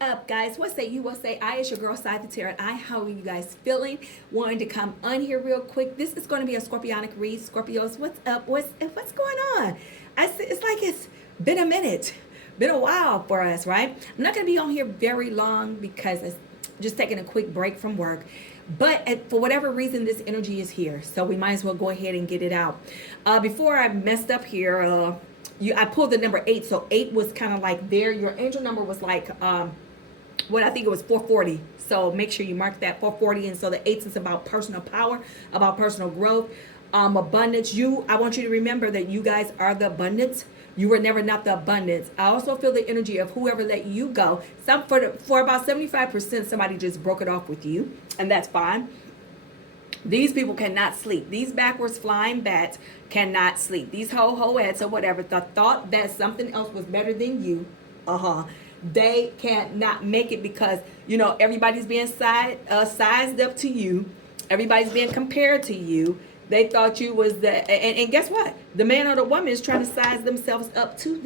up, guys? What say you? What say I? It's your girl, Sagittarius. How are you guys feeling? Wanting to come on here real quick. This is going to be a Scorpionic read. Scorpios, what's up? What's going on? It's like it's been a minute, been a while for us, right? I'm not going to be on here very long because it's just taking a quick break from work. But for whatever reason, this energy is here, so we might as well go ahead and get it out. Before I messed up here, I pulled the number 8, so 8 was kind of like there. Your angel number was like what I think it was 440. So make sure you mark that 440. And so the 8 is about personal power, about personal growth, abundance. I want you to remember that you guys are the abundance. You were never not the abundance. I also feel the energy of whoever let you go. For about 75%, somebody just broke it off with you, and that's fine. These people cannot sleep. These backwards flying bats cannot sleep. These ho-ho-eds or whatever, the thought that something else was better than you, they cannot make it because, everybody's being sized up to you. Everybody's being compared to you. They thought you was and guess what? The man or the woman is trying to size themselves up to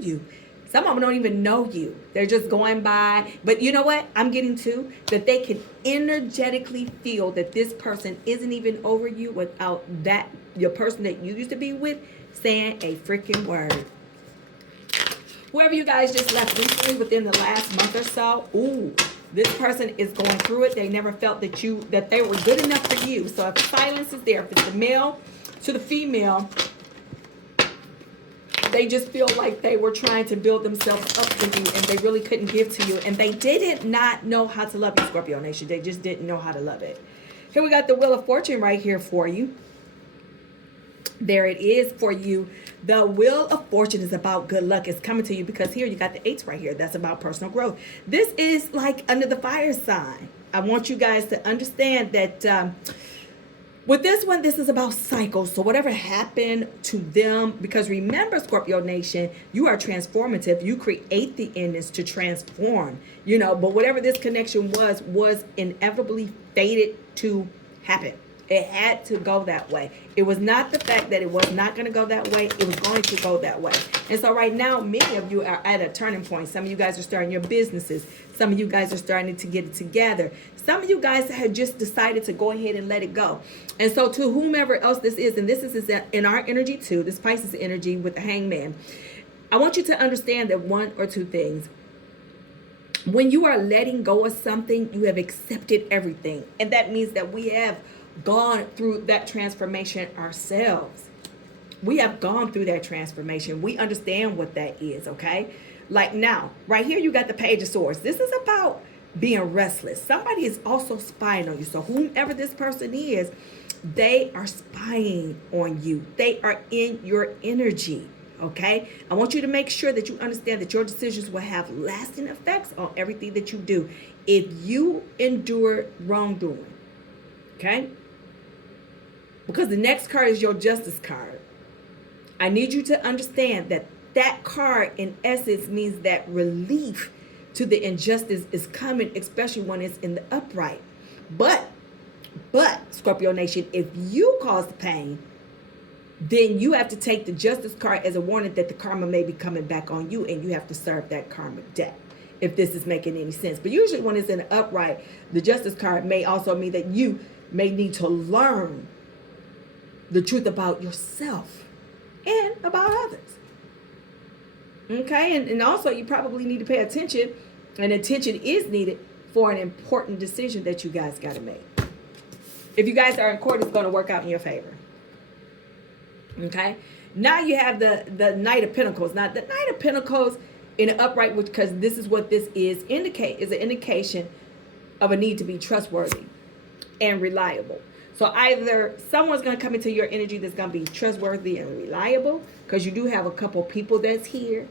you. Some of them don't even know you. They're just going by. But you know what? I'm getting to that they can energetically feel that this person isn't even over you without that, your person that you used to be with, saying a freaking word. Whoever you guys just left recently within the last month or so, this person is going through it. They never felt that they were good enough for you. So if silence is there, if it's the male to the female, they just feel like they were trying to build themselves up for you and they really couldn't give to you. And they did not know how to love you, Scorpio Nation. They just didn't know how to love it. Here we got the Wheel of Fortune right here for you. There it is for you. The Wheel of Fortune is about good luck. It's coming to you because here you got the 8s right here. That's about personal growth. This is like under the fire sign. I want you guys to understand that with this one, this is about cycles. So whatever happened to them, because remember, Scorpio Nation, you are transformative. You create the endings to transform, but whatever this connection was inevitably fated to happen. It had to go that way. It was not the fact that it was not going to go that way. It was going to go that way. And so right now, many of you are at a turning point. Some of you guys are starting your businesses. Some of you guys are starting to get it together. Some of you guys have just decided to go ahead and let it go. And so to whomever else this is, and this is in our energy too, this Pisces energy with the Hangman, I want you to understand that one or two things. When you are letting go of something, you have accepted everything. And that means that we have gone through that transformation ourselves. We have gone through that transformation. We understand what that is, okay? Like now, right here, you got the Page of Swords. This is about being restless. Somebody is also spying on you. So whomever this person is, they are spying on you. They are in your energy, okay? I want you to make sure that you understand that your decisions will have lasting effects on everything that you do if you endure wrongdoing, okay? Because the next card is your Justice card. I need you to understand that that card, in essence, means that relief to the injustice is coming, especially when it's in the upright. But, Scorpio Nation, if you cause the pain, then you have to take the Justice card as a warning that the karma may be coming back on you, and you have to serve that karmic debt, if this is making any sense. But usually when it's in the upright, the Justice card may also mean that you may need to learn the truth about yourself and about others. Okay, and also you probably need to pay attention, and attention is needed for an important decision that you guys got to make. If you guys are in court, it's going to work out in your favor. Okay, now you have the Knight of Pentacles. Now the Knight of Pentacles in an upright, because this is what this is an indication of a need to be trustworthy and reliable. So either someone's going to come into your energy that's going to be trustworthy and reliable, because you do have a couple people that's here.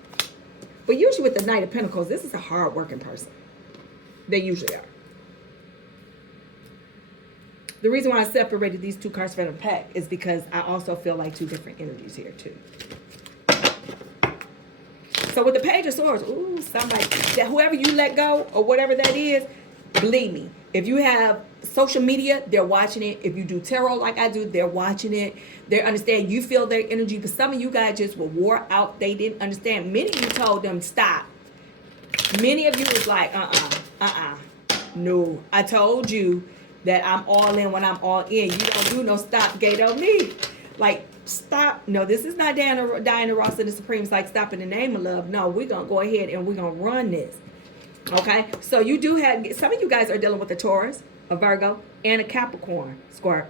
But usually with the Knight of Pentacles, this is a hard-working person. They usually are. The reason why I separated these two cards from the pack is because I also feel like two different energies here too. So with the Page of Swords, somebody, that whoever you let go or whatever that is, believe me, if you have social media, they're watching it. If you do tarot like I do, they're watching it. They understand you feel their energy. But some of you guys just were wore out. They didn't understand. Many of you told them, stop. Many of you was like, no. I told you that I'm all in when I'm all in. You don't do no stop gate on me. Like, stop. No, this is not Diana Ross and the Supremes like stop in the name of love. No, we're going to go ahead and we're going to run this. Okay? So you do have, some of you guys are dealing with a Taurus, a Virgo, and a Capricorn, Scorp.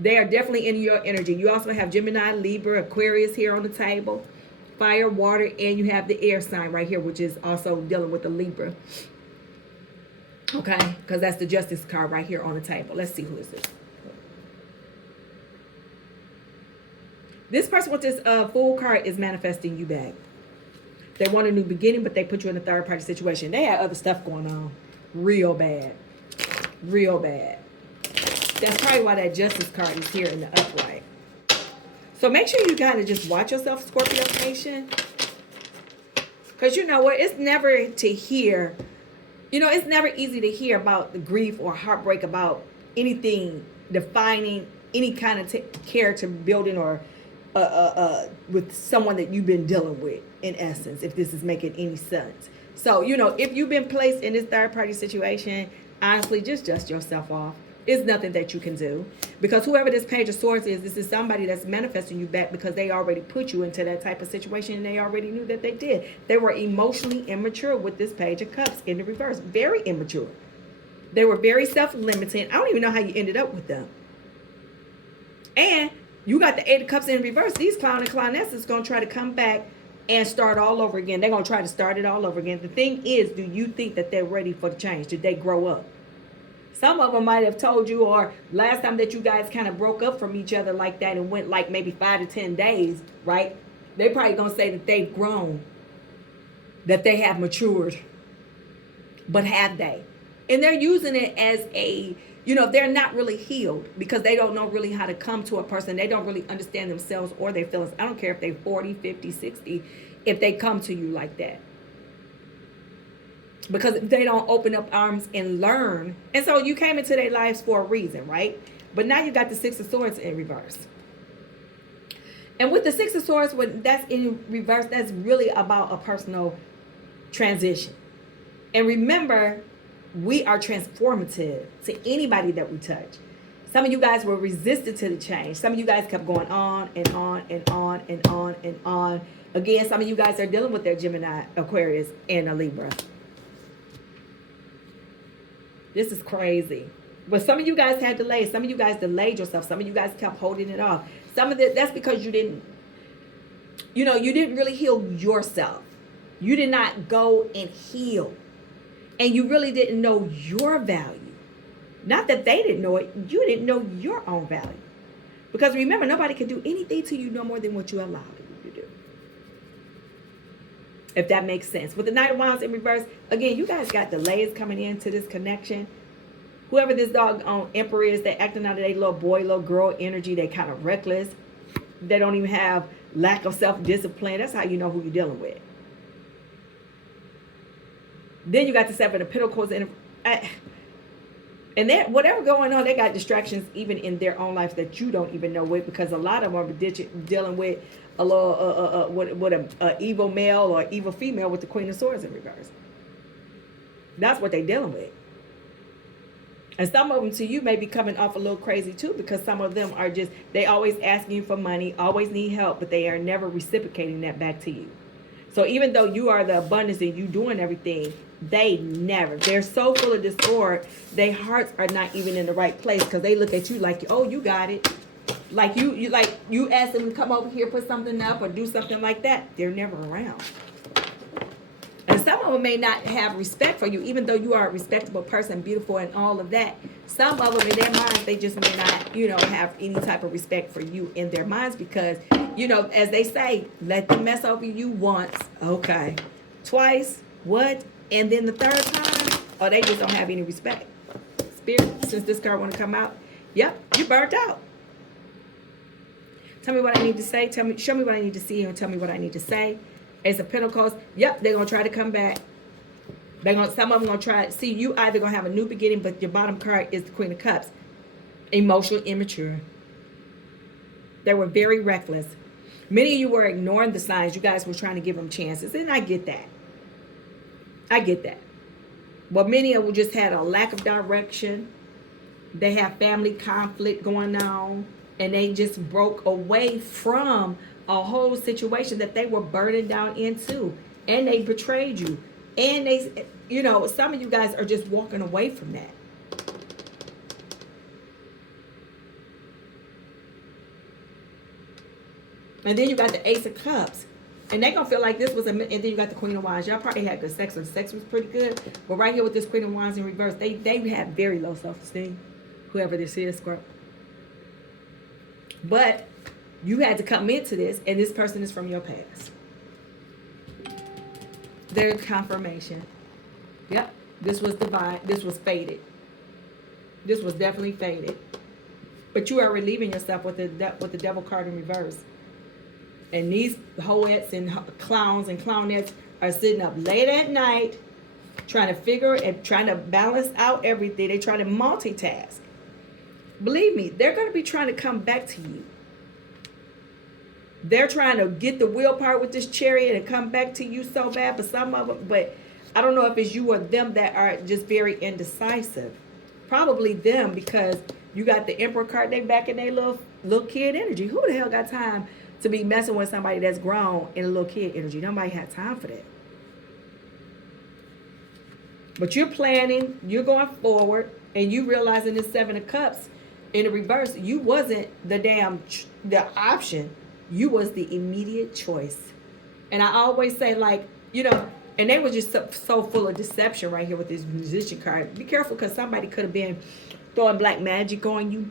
They are definitely in your energy. You also have Gemini, Libra, Aquarius here on the table. Fire, water, and you have the air sign right here, which is also dealing with the Libra. Okay? Because that's the Justice card right here on the table. Let's see who is this. This person with this Fool card is manifesting you back. They want a new beginning, but they put you in a third-party situation. They had other stuff going on. Real bad. Real bad. That's probably why that Justice card is here in the upright. So make sure you gotta just watch yourself, Scorpio Nation. Because you know what? It's never to hear, it's never easy to hear about the grief or heartbreak about anything defining any kind of character building or with someone that you've been dealing with, in essence, if this is making any sense. So, if you've been placed in this third-party situation, honestly, just dust yourself off. It's nothing that you can do. Because whoever this Page of Swords is, this is somebody that's manifesting you back because they already put you into that type of situation and they already knew that they did. They were emotionally immature with this Page of Cups in the reverse. Very immature. They were very self-limiting. I don't even know how you ended up with them. And you got the Eight of Cups in reverse. These clown and clownesses going to try to come back and start all over again. They're going to try to start it all over again. The thing is, do you think that they're ready for the change? Did they grow up? Some of them might have told you, or last time that you guys kind of broke up from each other like that and went like maybe 5 to 10 days, right? They probably going to say that they've grown, that they have matured. But have they? And they're using it as a, they're not really healed because they don't know really how to come to a person. They don't really understand themselves or their feelings. I don't care if they're 40, 50, 60, if they come to you like that. Because they don't open up arms and learn. And so you came into their lives for a reason, right? But now you got the Six of Swords in reverse. And with the Six of Swords, when that's in reverse, that's really about a personal transition. And remember, we are transformative to anybody that we touch. Some of you guys were resistant to the change. Some of you guys kept going on and on and on and on and on. Again, some of you guys are dealing with their Gemini, Aquarius, and a Libra. This is crazy. But some of you guys had delays. Some of you guys delayed yourself. Some of you guys kept holding it off. Some of that's because you didn't really heal yourself. You did not go and heal. And you really didn't know your value. Not that they didn't know it. You didn't know your own value. Because remember, nobody can do anything to you no more than what you allowed them to do. If that makes sense. With the Knight of Wands in reverse, again, you guys got delays coming into this connection. Whoever this doggone emperor is, they acting out of their little boy, little girl energy. They kind of reckless. They don't even have lack of self-discipline. That's how you know who you're dealing with. Then you got the Seven of Pentacles and that whatever going on, they got distractions even in their own life that you don't even know with, because a lot of them are dealing with a little with a evil male or evil female with the Queen of Swords in reverse. That's what they're dealing with. And some of them to you may be coming off a little crazy too, because some of them are just, they always asking you for money, always need help, but they are never reciprocating that back to you. So even though you are the abundance and you doing everything, they're so full of discord, their hearts are not even in the right place, because they look at you like, oh, you got it. Like you ask them to come over here, put something up or do something like that. They're never around. And some of them may not have respect for you, even though you are a respectable person, beautiful and all of that. Some of them in their minds, they just may not, have any type of respect for you in their minds, because, as they say, let them mess over you once. Okay. Twice. What? And then the third time? Or they just don't have any respect. Spirit, since this card want to come out, yep, you burnt out. Tell me what I need to say. Show me what I need to see, and tell me what I need to say. Ace of Pentacles. Yep, they're gonna try to come back. Some of them gonna try. See, you either gonna have a new beginning, but your bottom card is the Queen of Cups. Emotional, immature. They were very reckless. Many of you were ignoring the signs. You guys were trying to give them chances, and I get that. I get that. But many of them just had a lack of direction. They have family conflict going on. And they just broke away from a whole situation that they were burdened down into. And they betrayed you. And they, you know, some of you guys are just walking away from that. And then you got the Ace of Cups. And they going to feel like this was a... And then you got the Queen of Wands. Y'all probably had good sex, or sex was pretty good. But right here with this Queen of Wands in reverse, they have very low self-esteem. Whoever this is, Scorpio. But you had to come into this, and this person is from your past. There's confirmation. Yep. This was divine. This was fated. This was definitely fated. But you are relieving yourself with the devil card in reverse. And these hoettes and clowns and clownettes are sitting up late at night trying to figure and trying to balance out everything. They're trying to multitask. Believe me, they're going to be trying to come back to you. They're trying to get the wheel part with this chariot and come back to you so bad. But some of them, but I don't know if it's you or them that are just very indecisive. Probably them, because you got the Emperor card. They back in their little kid energy. Who the hell got time to be messing with somebody that's grown in a little kid energy? Nobody had time for that. But you're planning, you're going forward, and you realizing this Seven of Cups in the reverse, you wasn't the option. You was the immediate choice. And I always say, like, you know, and they were just so full of deception right here with this Musician card. Be careful, because somebody could have been throwing black magic on you,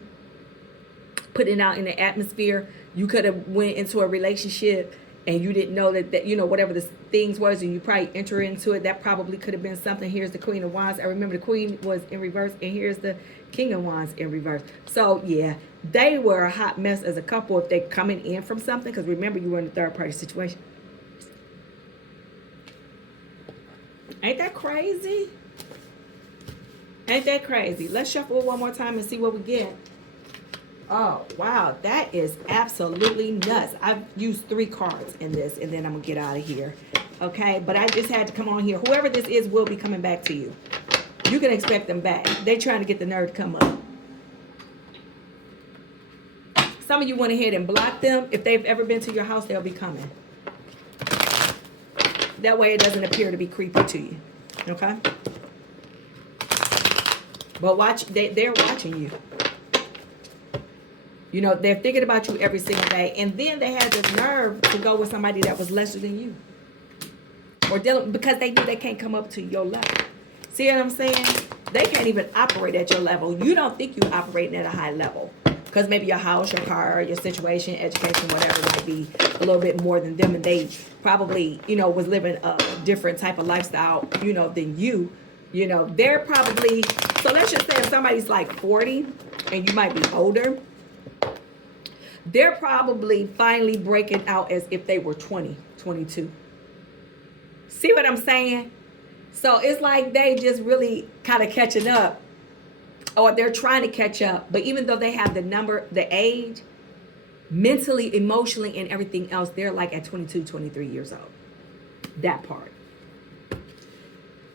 putting it out in the atmosphere. You could have went into a relationship and you didn't know that you know, whatever the things was, and you probably enter into it. That probably could have been something. Here's the Queen of Wands. I remember the Queen was in reverse, and here's the King of Wands in reverse. So yeah, they were a hot mess as a couple if they coming in from something, because remember, you were in a third party situation. Ain't that crazy? Ain't that crazy? Let's shuffle it one more time and see what we get. Oh, wow. That is absolutely nuts. I've used 3 cards in this, and then I'm going to get out of here. Okay? But I just had to come on here. Whoever this is will be coming back to you. You can expect them back. They're trying to get the nerve to come up. Some of you went ahead and blocked them. If they've ever been to your house, they'll be coming. That way it doesn't appear to be creepy to you. Okay? But watch, they're watching you. You know, they're thinking about you every single day. And then they had the nerve to go with somebody that was lesser than you. Or dealing, because they knew they can't come up to your level. See what I'm saying? They can't even operate at your level. You don't think you're operating at a high level. Because maybe your house, your car, your situation, education, whatever might be a little bit more than them. And they probably, you know, was living a different type of lifestyle, you know, than you. You know, they're probably, so let's just say if somebody's like 40 and you might be older, they're probably finally breaking out as if they were 20, 22. See what I'm saying? So it's like they just really kind of catching up, or they're trying to catch up. But even though they have the number, the age, mentally, emotionally, and everything else, they're like at 22, 23 years old. That part.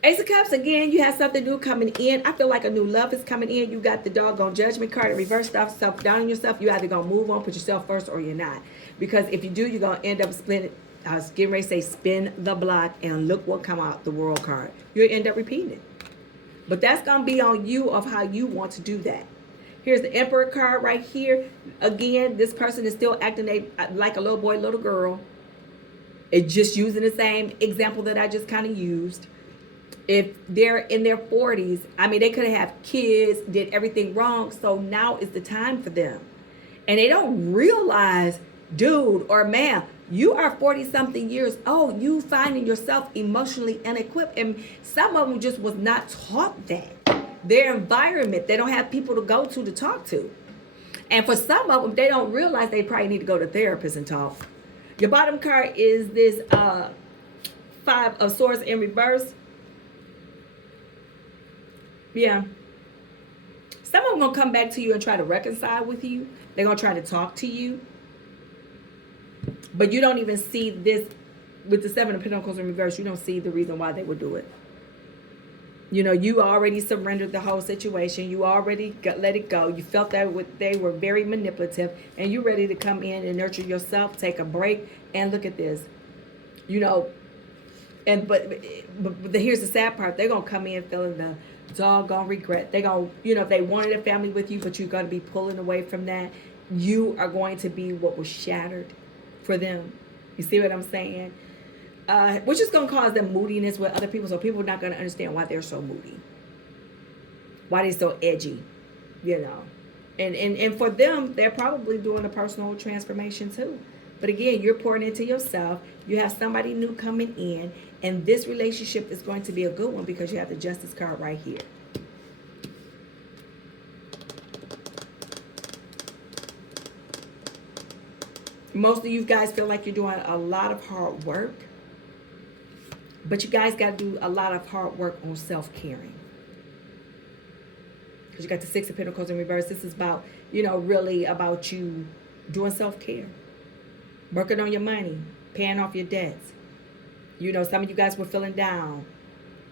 Ace of Cups, again, you have something new coming in. I feel like a new love is coming in. You got the doggone Judgment card, reverse stuff, self-down on yourself. You're either going to move on, put yourself first, or you're not. Because if you do, you're going to end up spinning. I was getting ready to say spin the block, and look what come out, the World card. You'll end up repeating it. But that's going to be on you of how you want to do that. Here's the Emperor card right here. Again, this person is still acting like a little boy, little girl. It's just using the same example that I just kind of used. If they're in their 40s, I mean, they could have kids, did everything wrong. So now is the time for them. And they don't realize, dude or ma'am, you are 40-something years old. You finding yourself emotionally unequipped. And some of them just was not taught that. Their environment, they don't have people to go to talk to. And for some of them, they don't realize they probably need to go to therapists and talk. Your bottom card is this 5 of Swords in reverse. Yeah. Some of them going to come back to you and try to reconcile with you. They're going to try to talk to you. But you don't even see this with the 7 of Pentacles in reverse. You don't see the reason why they would do it. You know, you already surrendered the whole situation. You already let it go. You felt that they were very manipulative, and you're ready to come in and nurture yourself, take a break, and look at this. You know, and here's the sad part. They're gonna come in feeling the doggone regret. They're gonna, you know, if they wanted a family with you, but you're gonna be pulling away from that. You are going to be what was shattered for them. You see what I'm saying? Which is going to cause them moodiness with other people. So people are not going to understand why they're so moody. Why they're so edgy, you know. And for them, they're probably doing a personal transformation too. But again, you're pouring into yourself. You have somebody new coming in. And this relationship is going to be a good one because you have the Justice card right here. Most of you guys feel like you're doing a lot of hard work. But you guys got to do a lot of hard work on self-caring. Because you got the Six of Pentacles in reverse. This is about, you know, really about you doing self-care. Working on your money. Paying off your debts. You know, some of you guys were feeling down.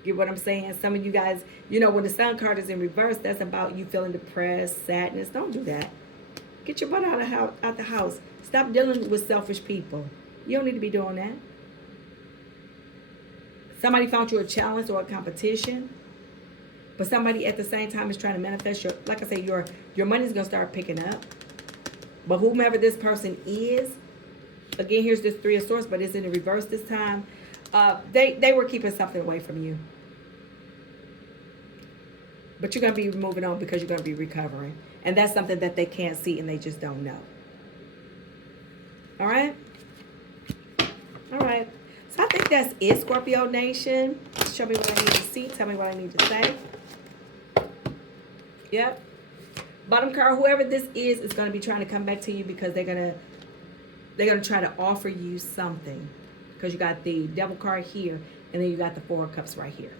Get what I'm saying? Some of you guys, you know, when the Sun card is in reverse, that's about you feeling depressed, sadness. Don't do that. Get your butt out the house. Stop dealing with selfish people. You don't need to be doing that. Somebody found you a challenge or a competition, but somebody at the same time is trying to manifest your, like I say, your money's gonna start picking up. But whomever this person is, again, here's this Three of Swords, but it's in the reverse this time. They were keeping something away from you, but you're gonna be moving on because you're gonna be recovering, and that's something that they can't see and they just don't know. All right, all right. I think that's it, Scorpio Nation. Show me what I need to see. Tell me what I need to say. Yep. Bottom card, whoever this is going to be trying to come back to you because they're gonna try to offer you something. Because you got the Devil card here, and then you got the Four of Cups right here.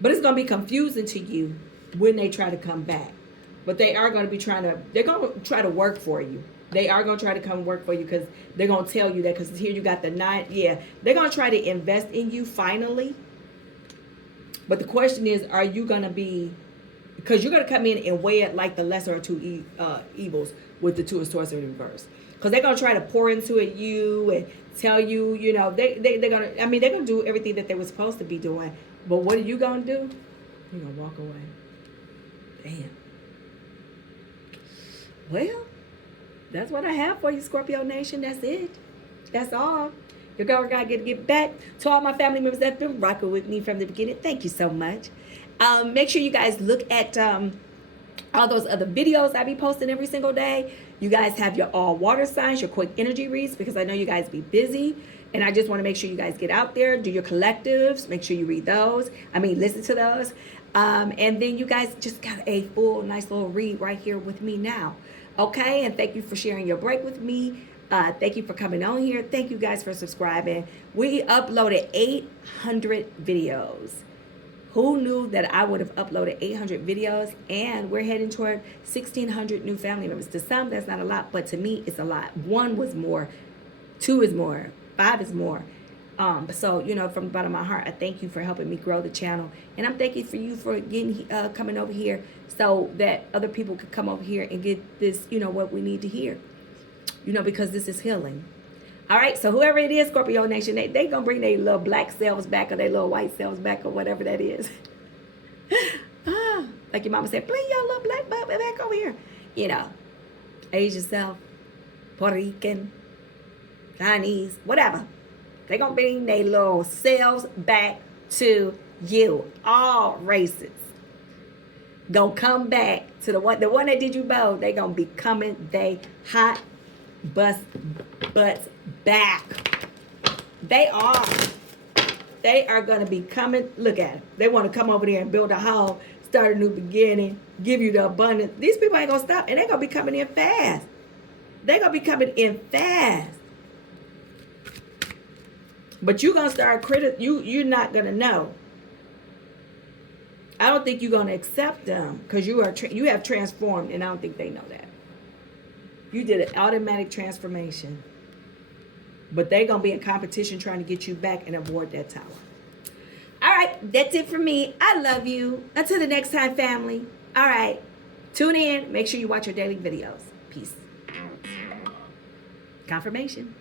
But it's going to be confusing to you when they try to come back. But they are going to be they're going to try to work for you. They are going to try to come work for you because they're going to tell you that, because here you got the 9. Yeah, they're going to try to invest in you finally. But the question is, are you going to be, because you're going to come in and weigh it like the lesser of two evils with the Two of Swords in reverse. Because they're going to try to pour into it you and tell you, you know, they're going to, I mean, they're going to do everything that they were supposed to be doing. But what are you going to do? You're going to walk away. Damn. Well, that's what I have for you, Scorpio Nation. That's it. That's all. Your girl got to get back to all my family members that have been rocking with me from the beginning. Thank you so much. Make sure you guys look at all those other videos I be posting every single day. You guys have your all water signs, your quick energy reads, because I know you guys be busy. And I just want to make sure you guys get out there, do your collectives. Make sure you read those. Listen to those. And then you guys just got a full, nice little read right here with me now. Okay, and thank you for sharing your break with me. Thank you for coming on here. Thank you guys for subscribing. We uploaded 800 videos. Who knew that I would have uploaded 800 videos? And we're heading toward 1,600 new family members. To some, that's not a lot, but to me, it's a lot. 1 was more, 2 is more, 5 is more. So, you know, from the bottom of my heart, I thank you for helping me grow the channel. And I'm thanking for you for getting coming over here so that other people could come over here and get this, you know, what we need to hear. You know, because this is healing. All right, so whoever it is, Scorpio Nation, they going to bring their little black selves back or their little white selves back or whatever that is. Like your mama said, bring your little black butt back over here. You know, Asian self, Puerto Rican, Chinese, whatever. They're going to bring their little selves back to you. All races. Going to come back to the one that did you both. They're going to be coming. They hot butts back. They are. They are going to be coming. Look at it. They want to come over there and build a home, start a new beginning, give you the abundance. These people ain't going to stop. And they're going to be coming in fast. They're going to be coming in fast. But you're going to start you're not going to know. I don't think you're going to accept them because you have transformed, and I don't think they know that. You did an automatic transformation. But they're going to be in competition trying to get you back and avoid that tower. right, that's it for me. I love you. Until the next time, family. All right, tune in. Make sure you watch your daily videos. Peace. Confirmation.